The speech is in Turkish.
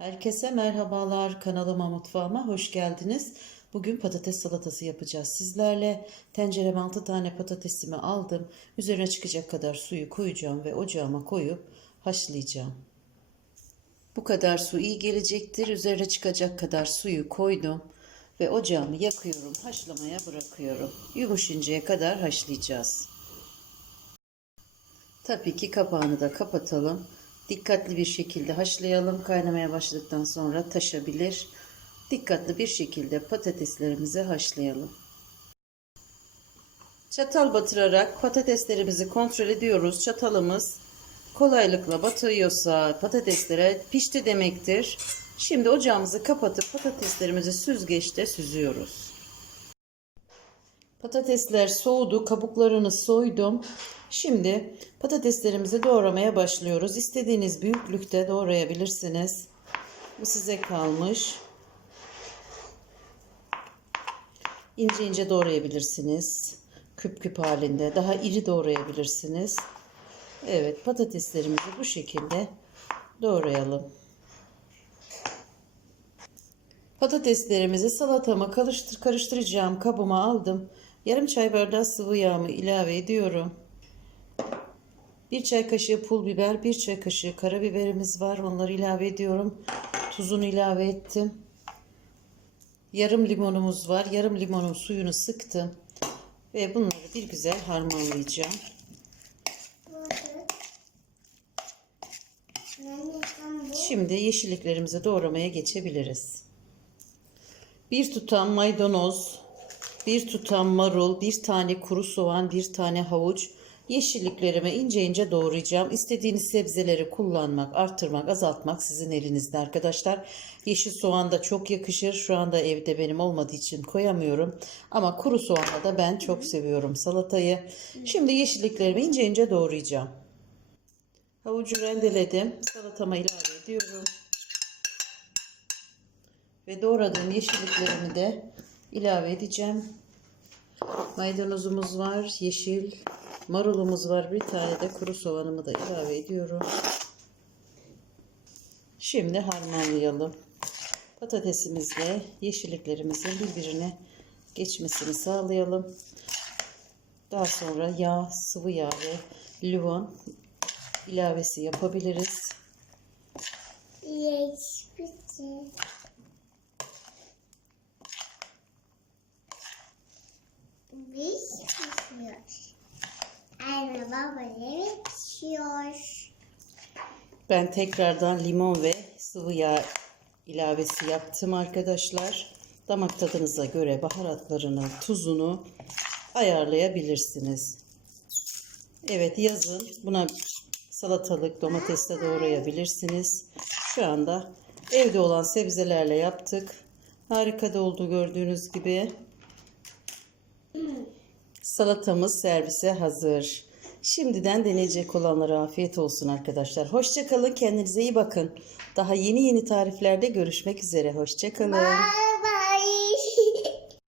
Herkese merhabalar. Kanalıma mutfağıma hoş geldiniz. Bugün patates salatası yapacağız sizlerle. Tencereme 6 tane patatesimi aldım. Üzerine çıkacak kadar suyu koyacağım ve ocağıma koyup haşlayacağım. Bu kadar su iyi gelecektir. Üzerine çıkacak kadar suyu koydum ve ocağımı yakıyorum. Haşlamaya bırakıyorum. Yumuşayıncaya kadar haşlayacağız. Tabii ki kapağını da kapatalım. Dikkatli bir şekilde haşlayalım. Kaynamaya başladıktan sonra taşabilir. Dikkatli bir şekilde patateslerimizi haşlayalım. Çatal batırarak patateslerimizi kontrol ediyoruz. Çatalımız kolaylıkla batıyorsa patateslere pişti demektir. Şimdi ocağımızı kapatıp patateslerimizi süzgeçte süzüyoruz. Patatesler soğudu, kabuklarını soydum. Şimdi patateslerimizi doğramaya başlıyoruz. İstediğiniz büyüklükte doğrayabilirsiniz. Bu size kalmış. İnce ince doğrayabilirsiniz. Küp küp halinde. Daha iri doğrayabilirsiniz. Evet patateslerimizi bu şekilde doğrayalım. Patateslerimizi salatama karıştır, karıştıracağım kabıma aldım. Yarım çay bardağı sıvı yağımı ilave ediyorum. Bir çay kaşığı pul biber, bir çay kaşığı karabiberimiz var. Onları ilave ediyorum. Tuzunu ilave ettim. Yarım limonumuz var. Yarım limonun suyunu sıktım. Ve bunları bir güzel harmanlayacağım. Şimdi yeşilliklerimizi doğramaya geçebiliriz. Bir tutam maydanoz, bir tutam marul, bir tane kuru soğan, bir tane havuç. Yeşilliklerimi ince ince doğrayacağım. İstediğiniz sebzeleri kullanmak, arttırmak, azaltmak sizin elinizde arkadaşlar. Yeşil soğan da çok yakışır. Şu anda evde benim olmadığı için koyamıyorum. Ama kuru soğanla da ben çok seviyorum salatayı. Şimdi yeşilliklerimi ince ince doğrayacağım. Havucu rendeledim. Salatama ilave ediyorum. Ve doğradığım yeşilliklerimi de ilave edeceğim. Maydanozumuz var, yeşil marulumuz var. Bir tane de kuru soğanımı da ilave ediyorum. Şimdi harmanlayalım. Patatesimizle yeşilliklerimizin birbirine geçmesini sağlayalım. Daha sonra yağ, sıvı yağ ve limon ilavesi yapabiliriz. Yes. Baba yemek pişiyor. Ben tekrardan limon ve sıvı yağ ilavesi yaptım arkadaşlar. Damak tadınıza göre baharatlarını, tuzunu ayarlayabilirsiniz. Evet yazın buna salatalık, domates de doğrayabilirsiniz. Şu anda evde olan sebzelerle yaptık. Harika da oldu gördüğünüz gibi. Salatamız servise hazır. Şimdiden deneyecek olanlara afiyet olsun arkadaşlar. Hoşçakalın, kendinize iyi bakın. Daha yeni yeni tariflerde görüşmek üzere. Hoşçakalın. Bye.